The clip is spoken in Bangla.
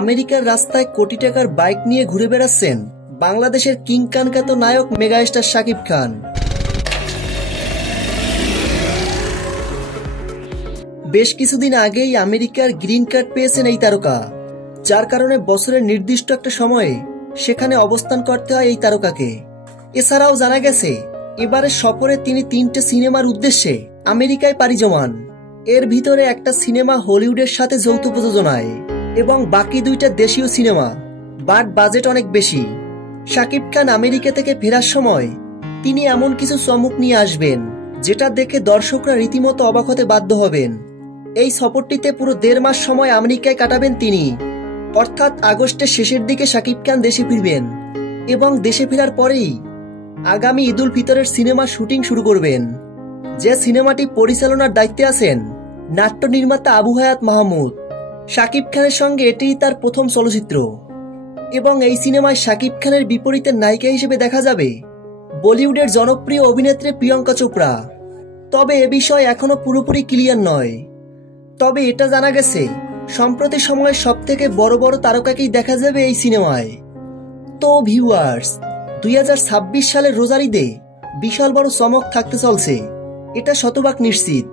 আমেরিকার রাস্তায় কোটি টাকার বাইক নিয়ে ঘুরে বেড়াচ্ছেন বাংলাদেশের কিংখান খ্যাত নায়ক মেগাস্টার শাকিব খান। বেশ কিছুদিন আগেই আমেরিকার গ্রিন কার্ড পেয়েছেন এই তারকা, যার কারণে বছরের নির্দিষ্ট একটা সময়ে সেখানে অবস্থান করতে হয় এই তারকাকে। এছাড়াও জানা গেছে এবারের সফরে তিনি 3টে সিনেমার উদ্দেশ্যে আমেরিকায় পাড়ি জমান। এর ভিতরে একটা সিনেমা হলিউডের সাথে যৌথ প্রযোজনায় এবং বাকি 2টা দেশীয় সিনেমা, বাট বাজেট অনেক বেশি। শাকিব খান আমেরিকা থেকে ফেরার সময় তিনি এমন কিছু চমক নিয়ে আসবেন যেটা দেখে দর্শকরা রীতিমতো অবাক হতে বাধ্য হবেন। এই সফরটিতে পুরো 1.5 মাস সময় আমেরিকায় কাটাবেন তিনি, অর্থাৎ আগস্টের শেষের দিকে শাকিব খান দেশে ফিরবেন এবং দেশে ফেরার পরেই আগামী ঈদ উল ফিতরের সিনেমার শুটিং শুরু করবেন, যে সিনেমাটি পরিচালনার দায়িত্বে আছেন নাট্য নির্মাতা আবু হায়াত মাহমুদ। শাকিব খানের সঙ্গে এটিই তার প্রথম চলচ্চিত্র এবং এই সিনেমায় শাকিব খানের বিপরীতে নায়িকা হিসেবে দেখা যাবে বলিউডের জনপ্রিয় অভিনেত্রী প্রিয়াঙ্কা চোপড়া। তবে এ বিষয় এখনো পুরোপুরি ক্লিয়ার নয়। তবে এটা জানা গেছে সম্প্রতি সময়ে সবথেকে বড় বড় তারকাকেই দেখা যাবে এই সিনেমায়। তো ভিউয়ার্স, 2026 সালের রোজার ঈদে বিশাল বড় চমক থাকতে চলছে, এটা শতভাগ নিশ্চিত।